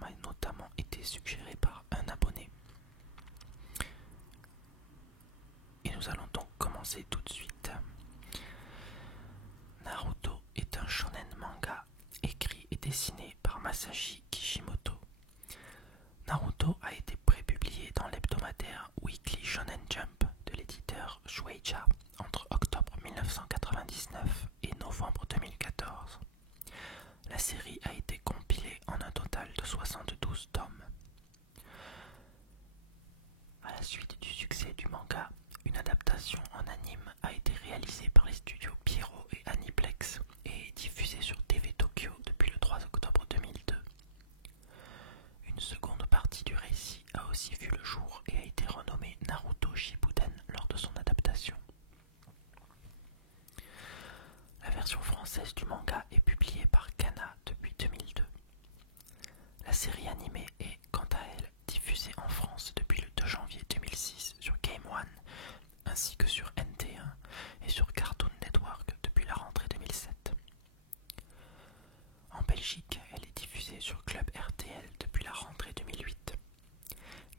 m'a notamment été suggéré par un abonné. Et nous allons donc commencer tout de suite. Naruto est un shonen manga écrit et dessiné par Masashi Kishimoto. Naruto a été prépublié dans l'hebdomadaire Weekly Shonen Jump de l'éditeur Shueisha entre octobre 1999 et novembre 2014. La série a été compilée en un total de 72 tomes. À la suite du succès du manga, une adaptation en anime a été réalisée par les studios Pierrot et Aniplex et diffusée sur TV Tokyo depuis le 3 octobre 2002. Une seconde partie du récit a aussi vu le jour et a été renommée Naruto Shippuden lors de son adaptation. La version française du manga est publiée par Kana depuis 2002. La série animée est, quant à elle, diffusée en France depuis le 2 janvier 2006 sur Game One, ainsi que sur NT1 et sur Cartoon Network depuis la rentrée 2007. En Belgique, elle est diffusée sur Club RTL depuis la rentrée 2008.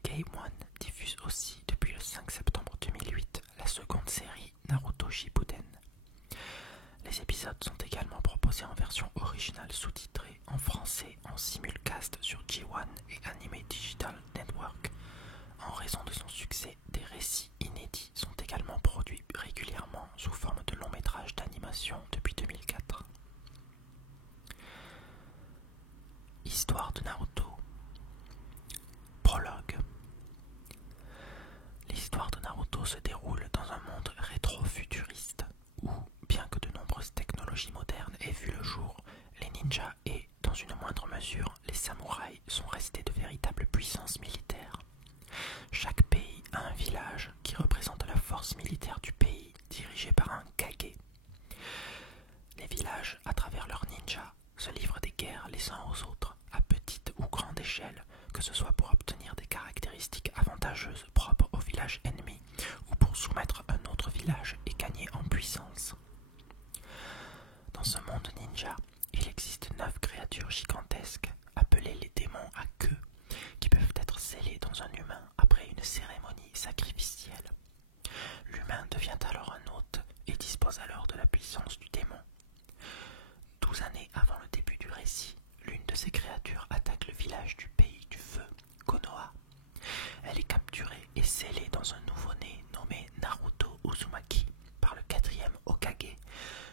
Game One diffuse aussi depuis le 5 septembre 2008 la seconde série Naruto Shippuden. Les épisodes sont également proposés en version originale sous-titrée en français en simulcast sur G1 et Anime Digital Network. En raison de son succès, des récits inédits sont également produits régulièrement sous forme de longs métrages d'animation depuis 2004. Histoire de Naruto. Prologue. L'histoire de Naruto se déroule dans un monde rétro-futuriste où, bien que de nombreuses technologies modernes aient vu le jour, les ninjas et, dans une moindre mesure, les samouraïs sont restés de véritables puissances militaires. Chaque pays a un village qui représente la force militaire du pays, dirigé par un Kage. Les villages, à travers leurs ninjas, se livrent des guerres les uns aux autres, à petite ou grande échelle, que ce soit pour obtenir des caractéristiques avantageuses propres au village ennemi ou pour soumettre un autre village et gagner en puissance. Dans ce monde ninja, il existe 9 créatures gigantesques, appelées les démons à queue, qui peuvent être scellées dans un humain après une cérémonie sacrificielle. L'humain devient alors un hôte et dispose alors de la puissance du démon. 12 années avant le début du récit, l'une de ces créatures attaque le village du pays du feu, Konoha. Elle est capturée et scellée dans un nouveau-né nommé Naruto Uzumaki par le 4e Hokage,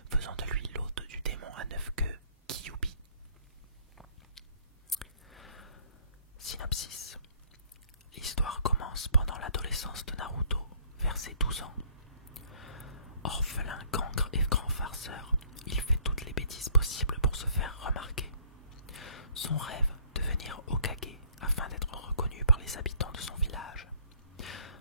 faisant de lui l'hôte du démon à 9 queues, Kyuubi. Synopsis. L'histoire commence pendant l'adolescence de Naruto, vers ses 12 ans. Orphelin, cancre et grand farceur, il fait toutes les bêtises possibles pour se faire remarquer. Son rêve, devenir Hokage, afin d'être reconnu par les habitants de son village.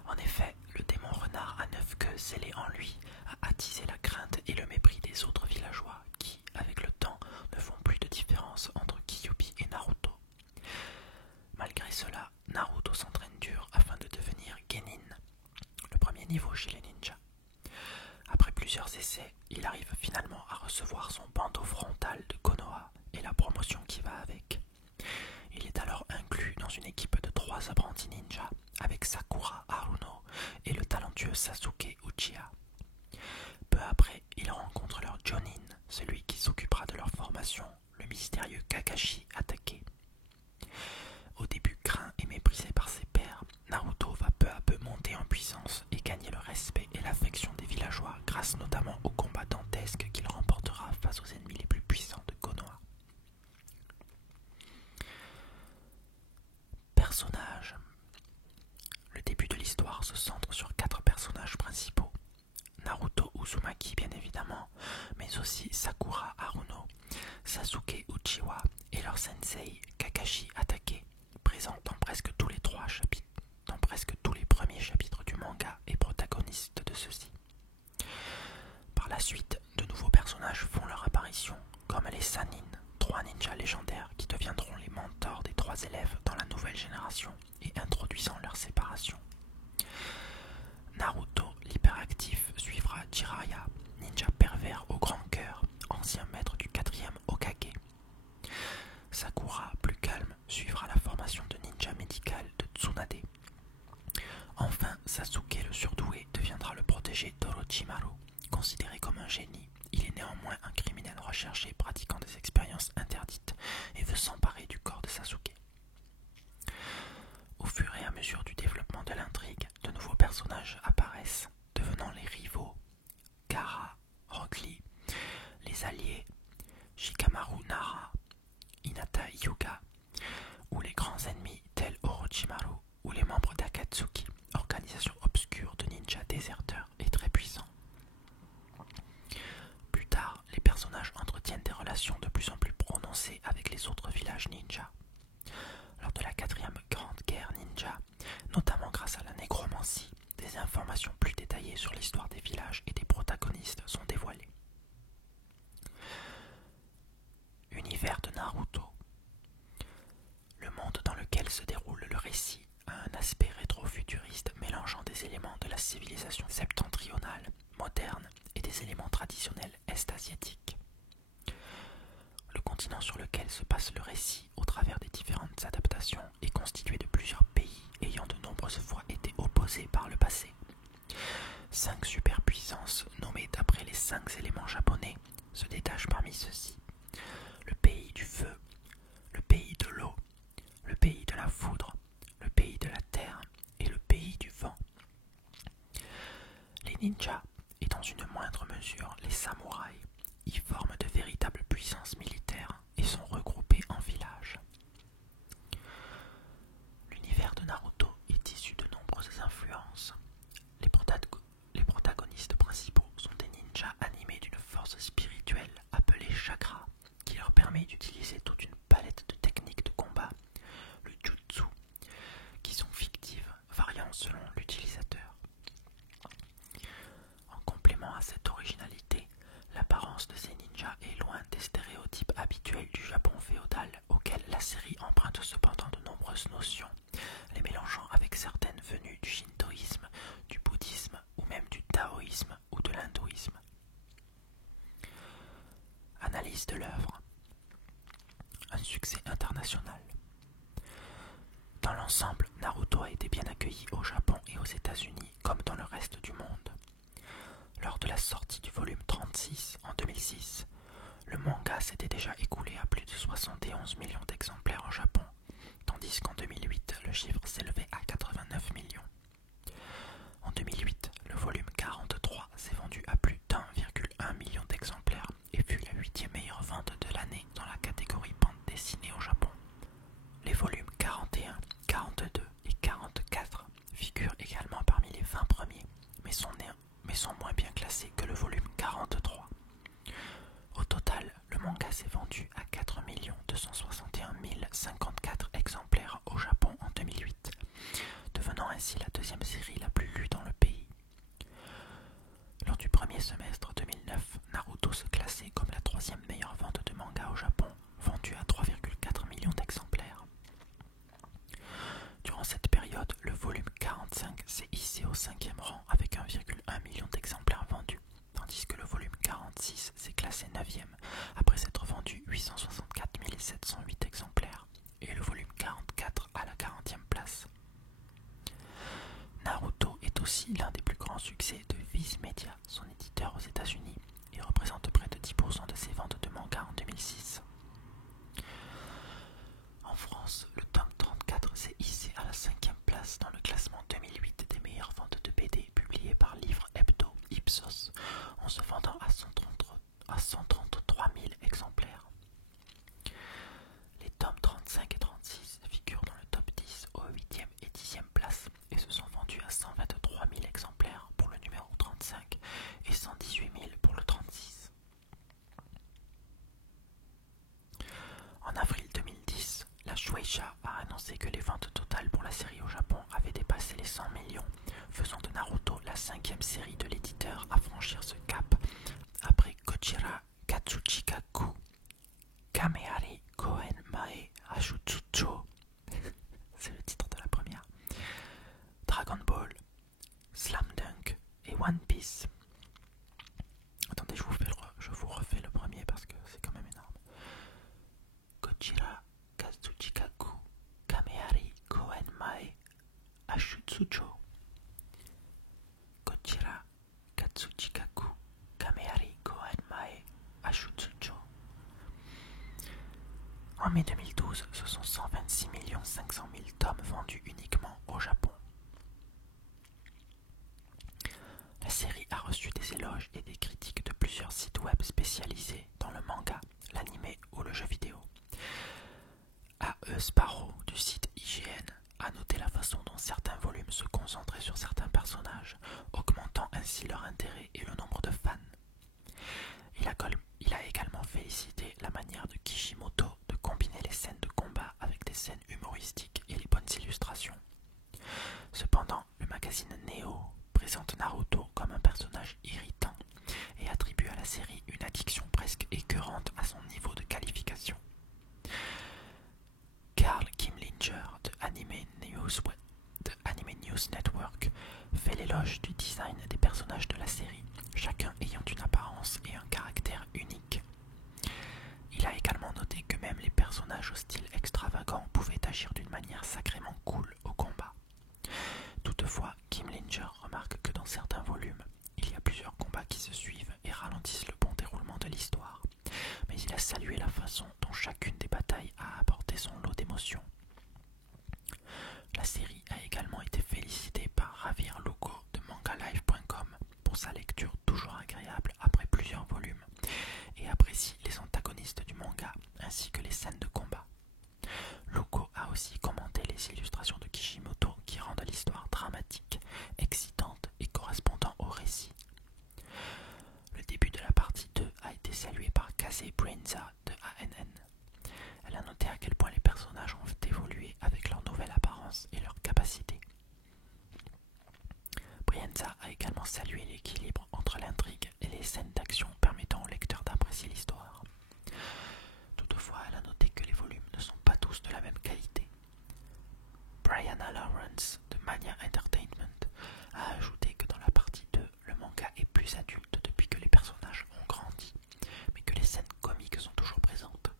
En effet, le démon renard à 9 queues scellé en lui a attisé la crainte et le mépris des autres villageois qui, avec le temps, ne font plus de différence entre Kyuubi et Naruto. Malgré cela, Naruto s'entraîne dur afin de devenir Genin, le premier niveau chez les ninjas. Après plusieurs essais, il arrive finalement à recevoir son bandeau frontal de Konoha et la promotion qui va avec. Il est alors inclus dans une équipe de 3 apprentis ninjas avec Sakura Haruno et le talentueux Sasuke Uchiha. Peu après, il rencontre leur Jonin, celui qui s'occupera de leur formation, le mystérieux Kakashi Hatake. Au début craint et méprisé par ses pairs, Naruto va peu à peu monter en puissance et gagner le respect et l'affection des villageois grâce notamment aux combats dantesques qu'il remportera face aux ennemis les plus puissants de Konoha. Personnages. Le début de l'histoire se centre sur 4 personnages principaux. Naruto Uzumaki bien évidemment, mais aussi Sakura Haruno, Sasuke Uchiwa et leur sensei Kakashi Hatake, présent dans presque tous les premiers chapitres du manga et protagoniste de ceux-ci. Par la suite, de nouveaux personnages font leur apparition, comme les Sannin, 3 ninjas légendaires qui deviendront les mentors des 3 élèves dans la nouvelle génération et introduisant leur séparation. Naruto, l'hyperactif, suivra Jiraiya, ninja pervers au grand cœur, ancien maître du 4e Hokage. Sakura, plus calme, suivra la considéré comme un génie, il est néanmoins un criminel recherché pratiquant des expériences interdites et veut s'emparer du corps de Sasuke. Au fur et à mesure du développement de l'intrigue, de nouveaux personnages apparaissent, devenant les rivaux Gaara, Rock Lee, les alliés Shikamaru Nara, Hinata Hyuga, ou les grands ennemis tels Orochimaru ou les membres d'Akatsuki, organisation obscure de ninjas déserteurs et très puissants. Plus tard, les personnages entretiennent des relations de plus en plus prononcées avec les autres villages ninja. Lors de la 4e Grande Guerre ninja, notamment grâce à la nécromancie, des informations plus détaillées sur l'histoire des villages et des protagonistes sont dévoilées. Univers de Naruto. Le monde dans lequel se déroule le récit a un aspect rétro-futuriste mélangeant des éléments de la civilisation septentrionale, moderne, et des éléments traditionnels est-asiatiques. Le continent sur lequel se passe le récit au travers des différentes adaptations est constitué de plusieurs pays ayant de nombreuses fois été opposés par le passé. 5 superpuissances nommées d'après les 5 éléments japonais se détachent parmi ceux-ci. Le pays du feu, le pays de l'eau, le pays de la foudre, le pays de la terre et le pays du vent. Les ninjas, et dans une moindre mesure les samouraïs, y forment de véritables puissances militaires et sont regroupés en villages. L'univers de Naruto est issu de nombreuses influences. Les protagonistes principaux sont des ninjas animés d'une force spirituelle appelée chakra, qui leur permet d'utiliser toute une palette de techniques de combat, le jutsu, qui sont fictives, variant selon l'utilisateur. En complément à cette originalité, l'apparence de ces ninjas est loin des stéréotypes habituels du Japon féodal, auxquels la série emprunte cependant de nombreuses notions, les mélangeant avec certaines venues du shintoïsme, du bouddhisme ou même du taoïsme ou de l'hindouisme. Analyse de l'œuvre. Un succès international. Dans l'ensemble, Naruto a été bien accueilli au Japon et aux États-Unis comme dans le reste du monde. Lors de la sortie du volume 36 en 2006, le manga s'était déjà écoulé à plus de 71 millions d'exemplaires au Japon, tandis qu'en 2008, le chiffre s'élevait à 89 millions. En 2008, le volume 43 s'est vendu à plus d'1,1 million d'exemplaires et fut la 8e meilleure vente de l'année dans la catégorie bande dessinée au Japon. Les volumes 41, 42 et 44 figurent également parmi les 20 premiers, mais sont moins bien classés que le volume 43. Au total, le manga s'est vendu à 4 261 054 exemplaires au Japon en 2008, devenant ainsi la deuxième série la plus lue dans le pays. Lors du premier semestre 2009, Naruto se classait comme la 3e meilleure vente de manga au Japon, vendue à 3,4 millions d'exemplaires. Durant cette période, le volume 45 s'est hissé au 5e rang avec 1,1 million d'exemplaires vendus, tandis que le volume 46 s'est classé 9e après s'être vendu 864 708 exemplaires, et le volume 44 à la 40e place. Naruto est aussi l'un des plus grands succès de Viz Media, son éditeur aux États-Unis, et représente près de 10% de ses ventes de manga en 2006. En France, le tome 34 s'est hissé à la 5e place dans le classement 2008 des meilleures ventes de BD publiées par Livre Hebdo Ipsos, en se vendant à 133 000 exemplaires. Les tomes 35 et 36 figurent dans le top 10 aux 8e et 10e places et se sont vendus à 123 000 exemplaires pour le numéro 35 et 118 000 pour le 36. En avril 2010, la Shueisha a annoncé que les ventes totales pour la série au Japon avaient dépassé les 100 millions, faisant de Naruto la 5e série de l'éditeur à franchir ce cap, après Gojira Katsuchikaku, Kamehari Koen Mae Ashutsucho, c'est le titre de la première, Dragon Ball, Slam Dunk et One Piece. Attendez, je vous refais le premier parce que c'est quand même énorme. Gojira Katsuchikaku, Kamehari Koen Mae Ashutsucho. Gojira Katsuchikaku, En mai 2012, ce sont 126 500 000 tomes vendus uniquement au Japon. La série a reçu des éloges et des critiques de plusieurs sites web spécialisés dans le manga, l'anime ou le jeu vidéo. A.E. Sparrow du site IGN a noté la façon dont certains volumes se concentraient sur certains personnages, augmentant ainsi leur intérêt et le nombre de fans. Il a également félicité la manière de Kishimoto de combiner les scènes de combat avec des scènes humoristiques et les bonnes illustrations. Cependant, le magazine Neo présente Naruto comme un personnage irritant et attribue à la série une addiction presque écœurante à son niveau de qualification. Carl Kimlinger de Anime News Network fait l'éloge du design des personnages de la série, chacun ayant une apparence et un caractère unique. Il a également noté que même les personnages au style extravagant pouvaient agir d'une manière sacrément cool au combat. Toutefois, Kimlinger remarque que dans certains volumes, il y a plusieurs combats qui se suivent et ralentissent le bon déroulement de l'histoire, mais il a salué la façon dont chacune des batailles a apporté son lot d'émotions. La série a également été félicitée par Ravir Lugo de mangalive.com pour sa lecture toujours agréable après plusieurs volumes et apprécie les antagonistes du manga ainsi que les scènes de combat. Lugo a aussi commenté les illustrations de Kishimoto qui rendent l'histoire dramatique, excitante et correspondant au récit. Le début de la partie 2 a été salué par Kaze Brainza de ANN. Elle a noté à quel point les personnages ont évolué avec leur nouvelle apparence et leurs capacités. Brienza a également salué l'équilibre entre l'intrigue et les scènes d'action permettant au lecteur d'apprécier l'histoire. Toutefois, elle a noté que les volumes ne sont pas tous de la même qualité. Brianna Lawrence de Mania Entertainment a ajouté que dans la partie 2, le manga est plus adulte depuis que les personnages ont grandi, mais que les scènes comiques sont toujours présentes.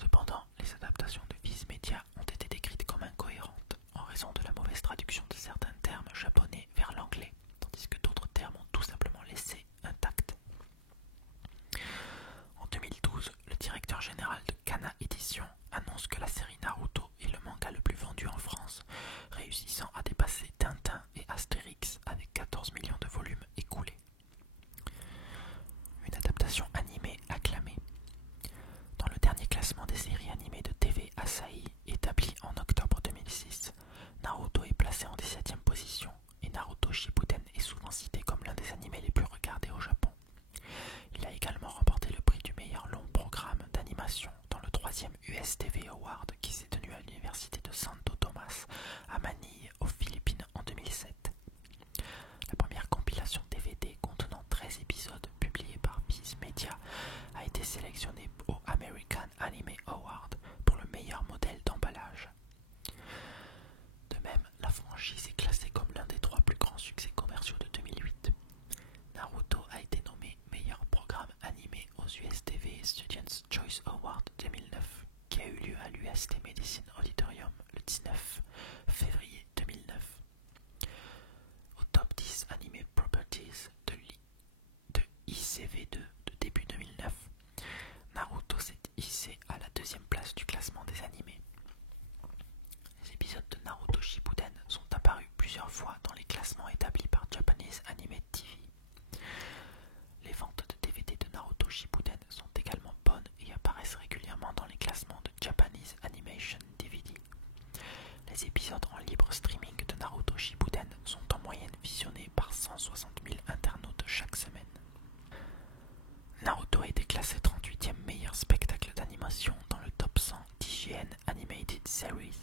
Cependant, les adaptations de Viz Media ont été décrites comme incohérentes en raison de la mauvaise traduction de certains termes japonais vers l'anglais, tandis que d'autres termes ont tout simplement laissé intacts. En 2012, le directeur général de Kana Éditions annonce que la série Naruto est le manga le plus vendu en France, réussissant à dépasser Tintin et Astérix avec 14 millions de volumes écoulés. Une adaptation animée acclamée. Dans le dernier classement des séries animées de TV Asahi, établi en octobre 2006, Naruto est placé en 17e position et Naruto Shippuden est souvent cité comme l'un des animés les plus regardés au Japon. Il a également remporté le prix du meilleur long programme d'animation dans le 3e USTV Award qui s'est tenu à l'université de Santo Tomas à Manille, aux Philippines en 2007. La première compilation DVD contenant 13 épisodes publiée par Viz Media a été sélectionnée au American Anime Award pour le meilleur modèle d'emballage. De même, la franchise est classée comme l'un des 3 plus grands succès commerciaux de 2008. Naruto a été nommé meilleur programme animé aux USTV Students' Choice Award 2009 qui a eu lieu à l'UST Medicine Auditorium le 19 février 2009. Au top 10 Anime Properties de ICV2 de début 2009, Naruto s'est hissé à la 2e place du classement des animés. Les épisodes de Naruto Shippuden sont apparus plusieurs fois dans les classements établis par Japanese Anime TV. Les ventes de DVD de Naruto Shippuden sont également bonnes et apparaissent régulièrement dans les classements de Japanese Animation DVD. Les épisodes en libre streaming de Naruto Shippuden sont en moyenne visionnés par 160 000 internautes chaque semaine. Naruto a été classé 38e meilleur spectacle d'animation dans le top 100 d'IGN Animated Series.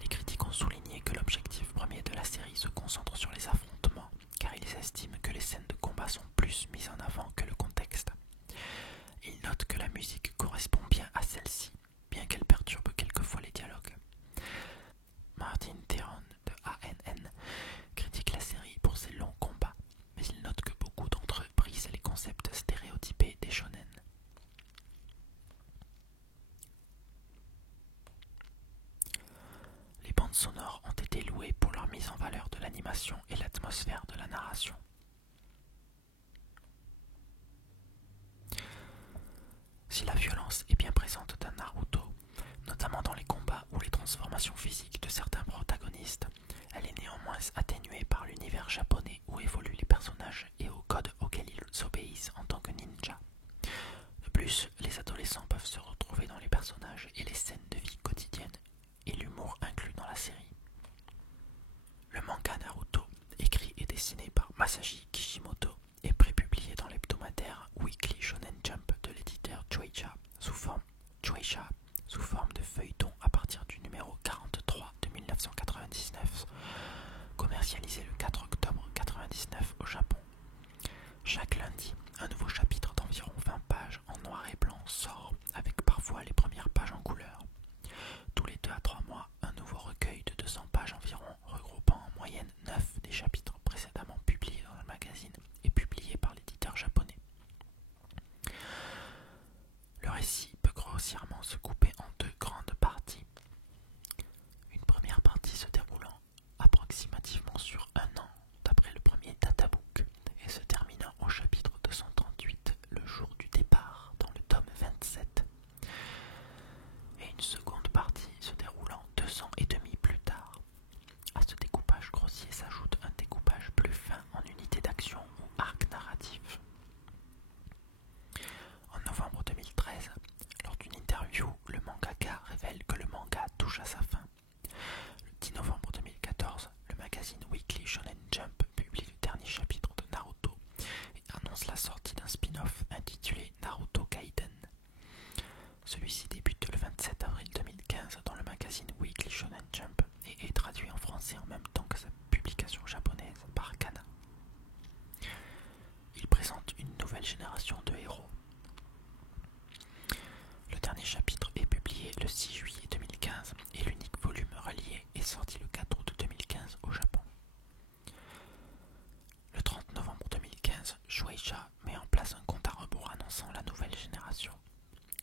Les critiques ont souligné que l'objectif premier de la série se concentre sur les affrontements, car ils estiment que les scènes de combat sont plus mises en avant que le contexte. Ils notent que la musique correspond bien à celle-ci, bien qu'elle perturbe quelquefois les dialogues. Martin Theron de ANN critique la série pour ses longs combats, mais il note que beaucoup d'entre eux brisent les concepts stéréotypés des shonen. Les bandes sonores ont été louées pour leur mise en valeur de l'animation et l'atmosphère de la narration. Si la violence est bien présente dans transformation physique de certains protagonistes, elle est néanmoins atténuée par l'univers japonais où évoluent les personnages et au code auquel ils obéissent en tant que ninja. De plus, les adolescents peuvent se retrouver dans les personnages et les scènes de vie quotidienne et l'humour inclus dans la série. Le manga Naruto, écrit et dessiné par Masashi Kishimoto, est prépublié dans l'hebdomadaire Weekly Shonen Jump de l'éditeur Shueisha sous forme de feuilleton à partir du numéro 43 de 1999, commercialisé le 4 octobre 1999 au Japon. Chaque lundi, un nouveau chapitre d'environ 20 pages en noir et blanc sort, avec parfois les premières pages en couleur. Tous les 2 à 3 mois, un nouveau recueil de 200 pages environ, regroupant en moyenne 9 des chapitres précédemment publiés dans le magazine et publiés par l'éditeur japonais. Le récit peut grossièrement se couper en 2 grandes parties. Une première partie se déroulant approximativement sur 1 an, d'après le premier databook, et se terminant au chapitre 238, le jour du départ, dans le tome 27. Et une seconde partie se déroulant 2 ans et demi plus tard. À ce découpage grossier s'ajoute un découpage plus fin en unités d'action ou arc narratif. En novembre 2013, lors d'une interview, le mangaka révèle que le manga touche à sa fin. Le 10 novembre 2014, le magazine Weekly Shonen Jump publie le dernier chapitre de Naruto et annonce la sortie d'un spin-off intitulé Naruto Gaiden. Celui-ci débute le 27 avril 2015 dans le magazine Weekly Shonen Jump et est traduit en français en même temps que sa publication japonaise par Kana. Il présente une nouvelle génération de héros. Le dernier chapitre est publié le 6 juillet 2015 et l'unique volume relié est sorti le 4 août 2015 au Japon. Le 30 novembre 2015, Shueisha met en place un compte à rebours annonçant la nouvelle génération.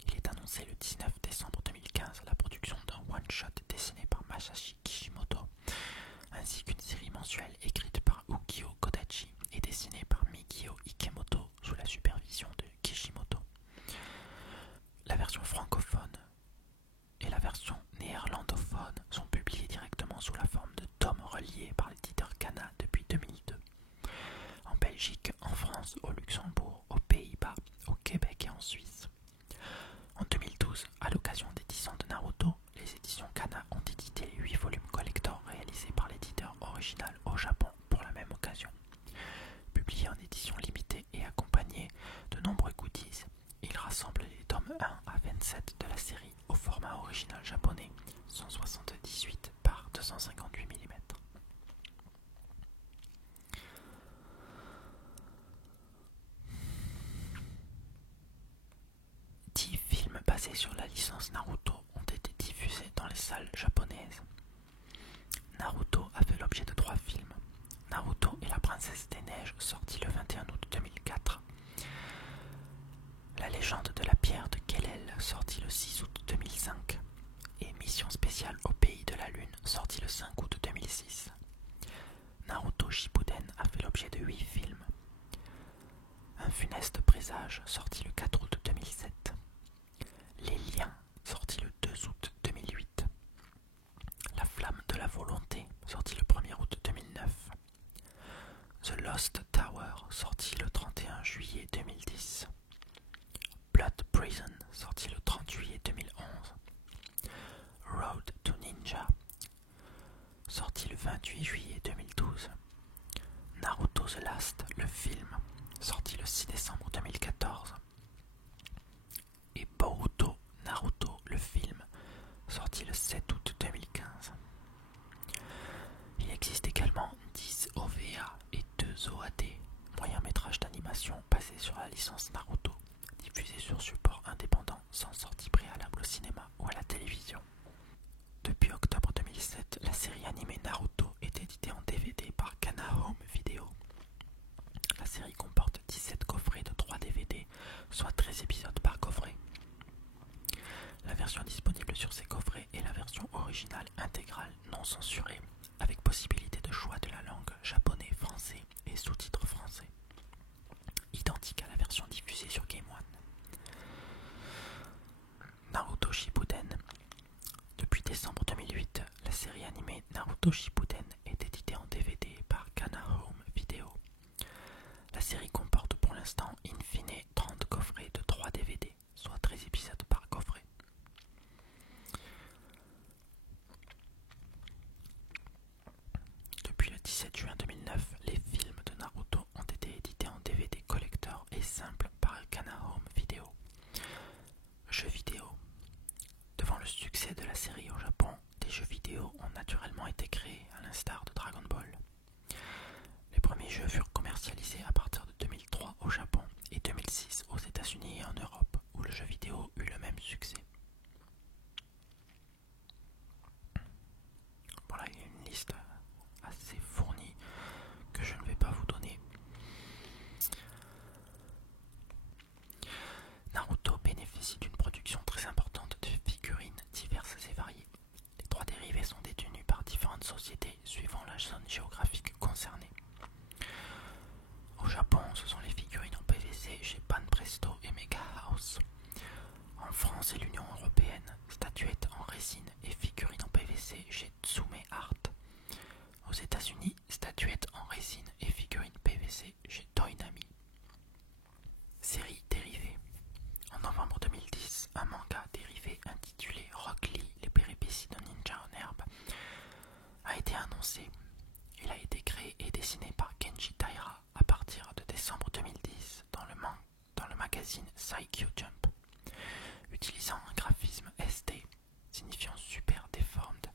Il est annoncé le 19 décembre 2015 la production d'un one-shot dessiné par Masashi Kishimoto, ainsi qu'une série mensuelle écrite par Ukio Kodachi et dessinée par Mikio Ikemoto sous la supervision de Kishimoto. La version francophone et la version néerlandophone sont publiées directement sous la forme de tomes reliés par l'éditeur Kana depuis 2002. En Belgique, en France, au Luxembourg, aux Pays-Bas, au Québec et en Suisse. En 2012, à l'occasion d'éditions de Naruto, les éditions Kana ont édité les 8 volumes collector réalisés par l'éditeur original au Japon pour la même occasion. Publiés en édition limitée et accompagnés de nombreux goodies, ils rassemblent les tomes 1 à 27 de la série au format original japonais 178 par 258 mm. Basés sur la licence Naruto ont été diffusés dans les salles japonaises. Naruto a fait l'objet de 3 films. Naruto et la princesse des neiges, sorti le 21 août 2004. La légende de la pierre de Kellel, sorti le 6 août 2005. Et Mission spéciale au pays de la lune, sorti le 5 août 2006. Naruto Shippuden a fait l'objet de 8 films. Un funeste présage, sorti le 4 août 2007. Les liens, sorti le 2 août 2008. La flamme de la volonté, sorti le 1er août 2009. The Lost Tower, sorti le 31 juillet 2010. Blood Prison, sorti le 30 juillet 2011. Road to Ninja, sorti le 28 juillet 2012. Naruto The Last, le film, sorti le 6 décembre 2014. Et Boruto Naruto, le film, sorti le 7 août 2015. Il existe également 10 OVA et 2 OAD, moyen-métrage d'animation basés sur la licence Naruto, diffusés sur support indépendant sans sortie préalable au cinéma ou à la télévision. Depuis octobre 2007, la série animée Naruto est éditée en DVD par Kana Home Video. La série comporte 17 coffrets de 3 DVD, soit 13 épisodes par coffret. La version disponible sur ces coffrets est la version originale intégrale non censurée, avec possibilité de choix de la langue japonais, français et sous-titres français, identique à la version diffusée sur Game One. Naruto Shippuden. Depuis décembre 2008, Naruto Shippuden est édité en DVD par Kana Home Video. La série comporte pour l'instant in fine 30 coffrets de 3 DVD, soit 13 épisodes par coffret. Depuis le 17 juin 2009, les films de Naruto ont été édités en DVD collector et simple par Kana Home Video. Jeux vidéo. Devant le succès de la série au Japon, des jeux vidéo ont naturellement été créés, à l'instar de Dragon Ball. Les premiers jeux furent commercialisés à partir de 2003 au Japon et 2006 aux États-Unis et en Europe, où le jeu vidéo eut le même succès. Voilà, il y a une liste assez fournie que je ne vais pas vous donner. Naruto bénéficie d'une production très importante de figurines diverses et variées. Les 3 dérivés sont détenus par différentes sociétés suivant la zone géographique concernée. Au Japon, ce sont les figurines en PVC chez Banpresto et Mega House. En France et l'Union européenne, statuettes en résine et figurines en PVC chez Tsume Art. Aux États-Unis, statuettes en résine et figurines PVC chez Toynami. Série dérivée. En novembre 2010, un manga dérivé intitulé Rock Lee, les péripéties d'un ninja en herbe a été annoncé. Il a été créé et dessiné par Kenji Taira à partir de décembre 2010 dans le magazine Saikyo Jump, utilisant un graphisme SD signifiant Super Deformed.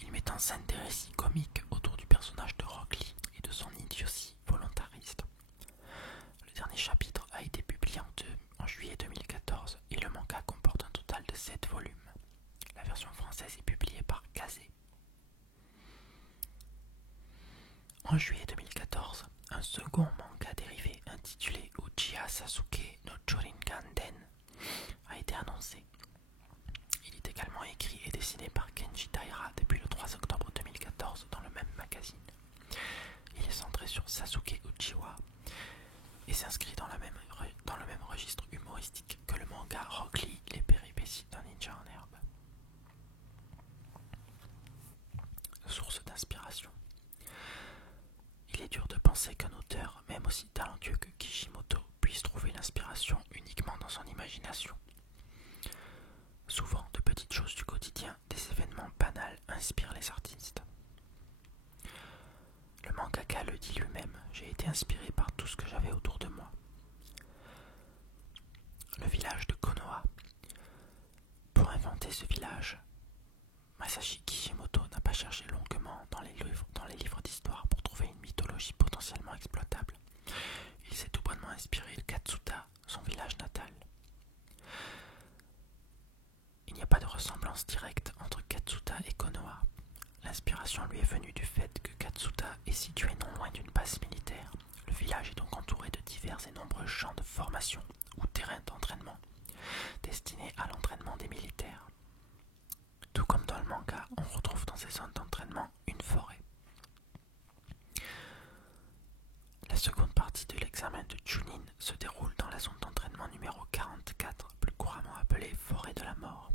Il met en scène des récits comiques autour du personnage de Rock Lee et de son idiotie volontariste. Le dernier chapitre a été publié en juillet 2014 et le manga comporte un total de 7 volumes. La version française est publiée par Kazé. En juillet 2014, un second manga dérivé intitulé Uchiha Sasuke no Joringan-den a été annoncé. Il est également écrit et dessiné par Kenji Taira depuis le 3 octobre 2014 dans le même magazine. Il est centré sur Sasuke Uchiha et s'inscrit dans le même registre humoristique que le manga Rock Lee, les péripéties d'un ninja en herbe. Source d'inspiration. Il est dur de penser qu'un auteur, même aussi talentueux que Kishimoto, puisse trouver l'inspiration uniquement dans son imagination. Souvent, de petites choses du quotidien, des événements banals inspirent les artistes. Le mangaka le dit lui-même, j'ai été inspiré par tout ce que j'avais autour de moi. Le village de Konoha. Pour inventer ce village, Masashi Kishimoto n'a pas cherché longuement dans les livres d'histoire pour trouver une mythologie potentiellement exploitable. Il s'est tout bonnement inspiré de Katsuta, son village natal. Il n'y a pas de ressemblance directe entre Katsuta et Konoha. L'inspiration lui est venue du fait que Katsuta est situé non loin d'une base militaire. Le village est donc entouré de divers et nombreux champs de formation ou terrains d'entraînement destinés à l'entraînement des militaires. Tout comme dans le manga, on retrouve dans ces zones d'entraînement une forêt. La seconde partie de l'examen de Chunin se déroule dans la zone d'entraînement numéro 44, plus couramment appelée forêt de la mort.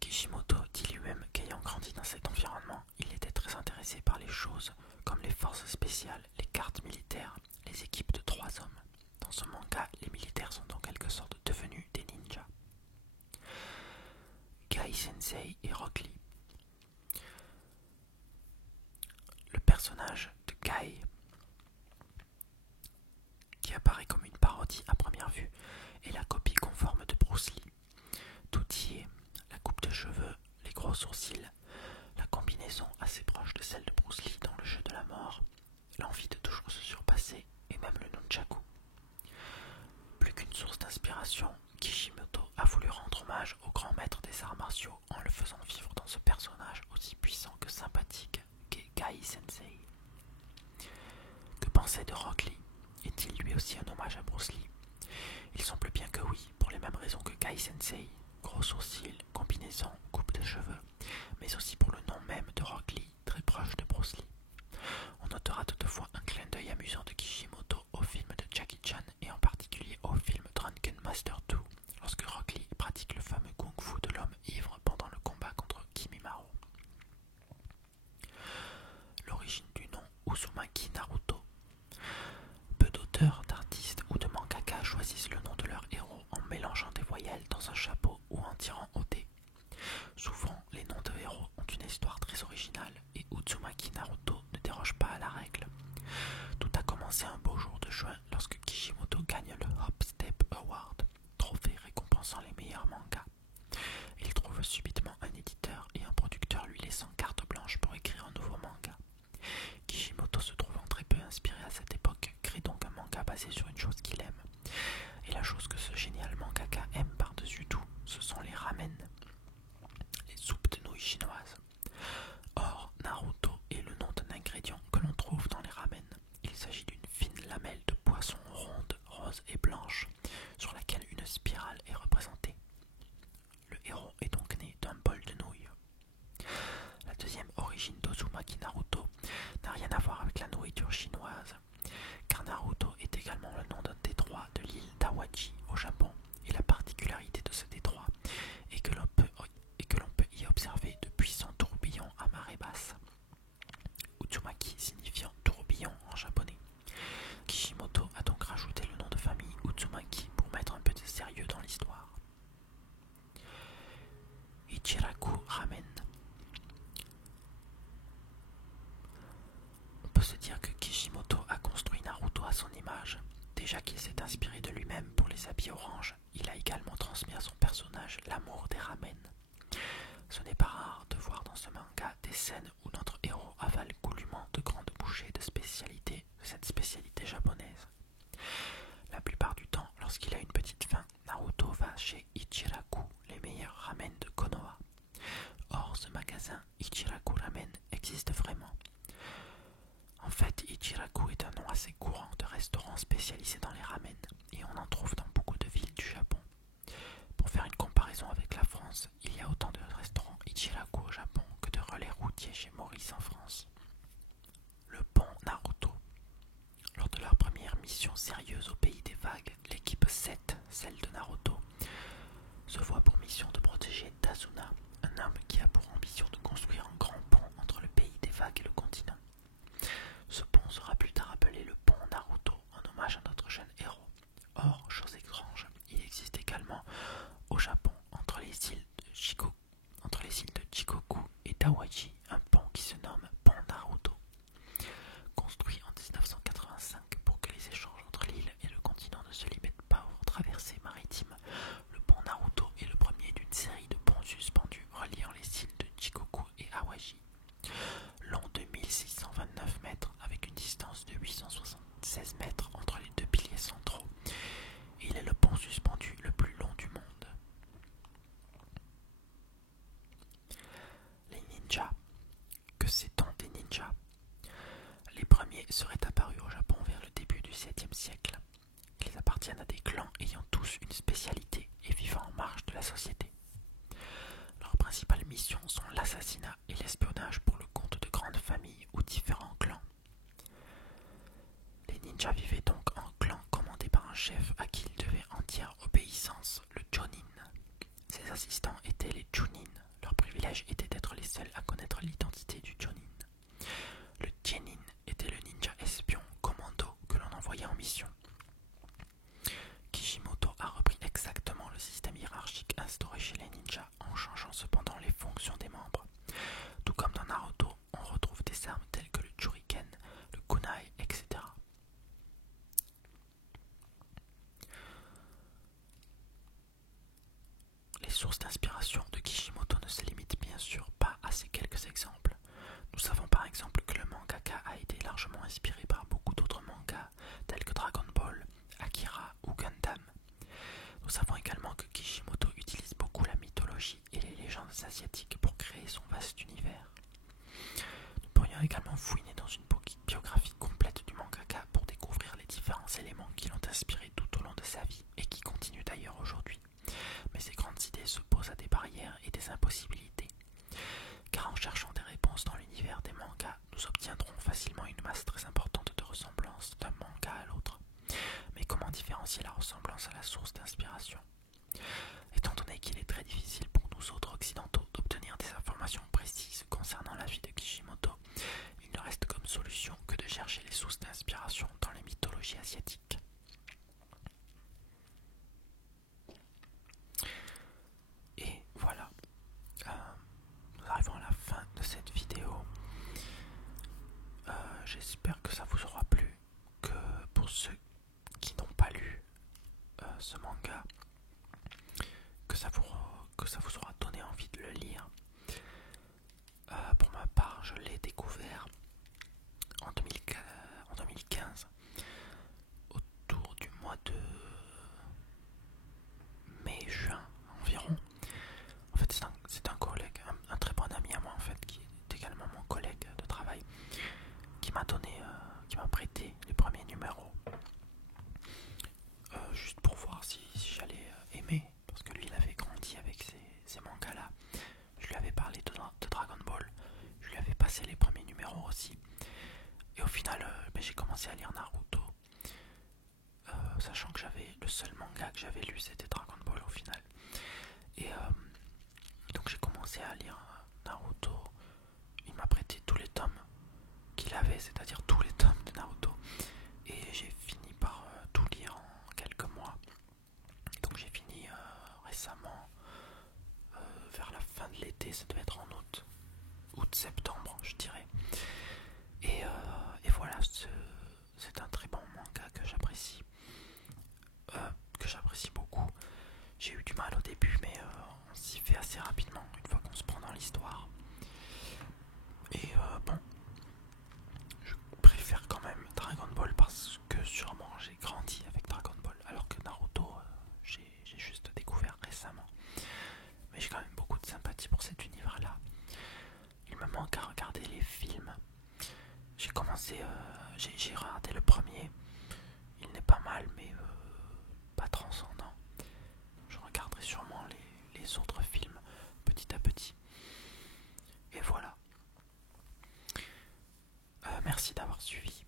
Kishimoto dit lui-même qu'ayant grandi dans cet environnement, il était très intéressé par les choses comme les forces spéciales, les cartes militaires, les équipes de 3 hommes. Dans ce manga, les militaires sont en quelque sorte devenus des ninjas. Gai Sensei et Rock Lee. Le personnage de Gai, qui apparaît comme une parodie à première vue, est la copie conforme de Bruce Lee. Tout y est, la coupe de cheveux, les gros sourcils, la combinaison assez proche de celle de Bruce Lee dans le jeu de la mort, l'envie de toujours se surpasser et même le nunchaku. Plus qu'une source d'inspiration, Kishimoto a voulu rendre hommage au grand maître des arts martiaux en le faisant vivre dans ce personnage aussi puissant que sympathique qu'est Gai Sensei. Que penser de Rock Lee? Est-il lui aussi un hommage à Bruce Lee? Il semble bien que oui, pour les mêmes raisons que Gai Sensei, gros sourcils, combinaison, coupe de cheveux, mais aussi pour le nom même de Rock Lee, très proche de Bruce Lee. On notera toutefois un clin d'œil amusant de Kishimoto au film de Jackie Chan et en particulier au film Drunken Master 2, lorsque Rock Lee pratique le fameux kung-fu de l'homme Utsumaki Naruto. Peu d'auteurs, d'artistes ou de mangaka choisissent le nom de leur héros en mélangeant des voyelles dans un chapeau ou en tirant au dé. Souvent, les noms de héros ont une histoire très originale et Utsumaki Naruto ne déroge pas à la règle. Tout a commencé un beau jour de juin lorsque Kishimoto gagne le Hop Step Award, trophée récompensant les meilleurs mangas. Il trouve subitement un éditeur et un producteur lui laissant carte blanche pour écrire un nouveau manga. Kishimoto, se trouvant très peu inspiré à cette époque, crée donc un manga basé sur une chose qu'il aime. Et la chose que ce génial mangaka aime par-dessus tout, ce sont les ramen, les soupes de nouilles chinoises. Or, Naruto est le nom d'un ingrédient que l'on trouve dans les ramen. Il s'agit d'une fine lamelle de poisson ronde, rose et blanche, sur laquelle une spirale est représentée. Le héros est donc né d'un bol de nouilles. La deuxième origine d'Uzumaki Naruto n'a rien à voir avec la nourriture chinoise, car Naruto est également le nom d'un détroit de l'île d'Awaji au Japon, et la particularité de ce détroit est que l'on peut y observer de puissants tourbillons à marée basse. Utsumaki signifiant tourbillon en japonais. Kishimoto a donc rajouté le nom de famille Utsumaki pour mettre un peu de sérieux dans l'histoire. Ichiraku Ramen. On peut se dire que Kishimoto a construit Naruto à son image. Déjà qu'il s'est inspiré de lui-même pour les habits orange, il a également transmis à son personnage l'amour des ramen. Ce n'est pas rare de voir dans ce manga des scènes où notre héros avale goulûment de grandes bouchées de cette spécialité japonaise. La plupart du temps, lorsqu'il a une petite faim, Naruto va chez Ichiraku, les meilleurs ramen de Konoha. Or, ce magasin, Ichiraku Ramen, existe vraiment. En fait, Ichiraku est un nom assez courant de restaurant spécialisé dans les ramen, et on en trouve dans beaucoup de villes du Japon. Pour faire une comparaison avec la France, il y a autant de restaurants Ichiraku au Japon que de relais routiers chez Maurice en France. Le pont Naruto. Lors de leur première mission sérieuse au pays des vagues, l'équipe 7, celle de Naruto, se voit pour mission de protéger Tazuna, un homme qui a pour ambition de construire un grand pont entre le pays des vagues et le continent. Ce pont sera plus tard appelé le pont Naruto en hommage à notre jeune héros. Or, chose étrange, il existe également au Japon, entre les îles de Shikoku et d'Awaji, un pont qui se nomme pont Naruto. Construit en 1985 pour que les échanges entre l'île et le continent ne se limitent pas aux traversées maritimes, le pont Naruto est le premier d'une série de ponts suspendus reliant les îles de Shikoku et Awaji. Long de 1629 mètres avec une distance de 876 mètres entre les deux piliers centraux, il est le pont suspendu le plus long du monde. Les ninjas. Que sait-on des ninjas? Les premiers seraient apparus au Japon vers le début du 7e siècle. Ils appartiennent à des clans ayant tous une spécialité et vivant en marge de la société. Leurs principales missions sont l'assassinat et l'espionnage pour le compte de grandes familles ou différents clans. Les ninjas vivaient donc en clan commandé par un chef à qui ils devaient entière obéissance, le Jonin. Ses assistants étaient les Chunin. Leur privilège était d'être les seuls à connaître l'identité du Jonin. Le Genin était le ninja espion commando que l'on envoyait en mission. Kishimoto a repris exactement le système hiérarchique instauré chez les ninjas en changeant cependant les fonctions des membres. Tout comme dans Naruto, on retrouve des armes telles que le Shuriken, le Kunai, etc. Les sources d'inspiration de Kishimoto ne se limitent bien sûr pas à ces quelques exemples. Nous savons par exemple que le mangaka a été largement inspiré par beaucoup d'autres mangas tels que Dragon Ball, Akira ou Gundam. Nous savons également que Kishimoto utilise beaucoup la mythologie et les légendes asiatiques pour créer son vaste univers. Nous pourrions également fouiner dans une biographie complète du mangaka pour découvrir les différents éléments qui l'ont inspiré tout au long de sa vie et qui continuent d'ailleurs aujourd'hui. Mais ces grandes idées s'opposent à des barrières et des impossibilités. Car en cherchant des réponses dans l'univers des mangas, nous obtiendrons facilement une masse très importante de ressemblances d'un manga à l'autre. Mais comment différencier la ressemblance à la source d'inspiration? Étant donné qu'il est très difficile pour nous autres occidentaux d'obtenir des informations précises concernant la vie de Kishimoto, il il ne reste comme solution que de chercher les sources d'inspiration dans les mythologies asiatiques. Et voilà, nous arrivons à la fin de cette vidéo. J'espère que ça vous aura plu, que pour ceux qui n'ont pas lu ce manga, que ça vous aura donné envie de le lire. Pour ma part, je l'ai découvert en 2015, autour du mois de mai-juin environ. En fait, c'est un collègue, un très bon ami à moi en fait, qui est également mon collègue de travail, qui m'a prêté les premiers numéros, juste pour voir si j'allais aimer, parce que lui il avait grandi avec ces mangas-là. Je lui avais parlé de Dragon Ball, je lui avais passé les premiers numéros aussi, et au final j'ai commencé à lire Naruto, sachant que le seul manga que j'avais lu c'était Dragon Ball au final. Et donc j'ai commencé à lire Naruto. Il m'a prêté tous les tomes qu'il avait, c'est-à-dire tous les tomes de Naruto, et j'ai fini par tout lire en quelques mois. Donc j'ai fini récemment, vers la fin de l'été, ça devait être en août-septembre je dirais. Et voilà, c'est un très bon manga que j'apprécie beaucoup. J'ai eu du mal au début, mais on s'y fait assez rapidement une fois qu'on se prend dans l'histoire. Et bon, je préfère quand même Dragon Ball parce que sûrement j'ai grandi avec Dragon Ball, alors que Naruto, j'ai juste découvert récemment. Mais j'ai quand même beaucoup de sympathie pour cet univers-là. Il me manque à regarder les films. J'ai regardé le premier. Il n'est pas mal, mais pas transcendant. Je regarderai sûrement les autres films petit à petit. Et voilà. Merci d'avoir suivi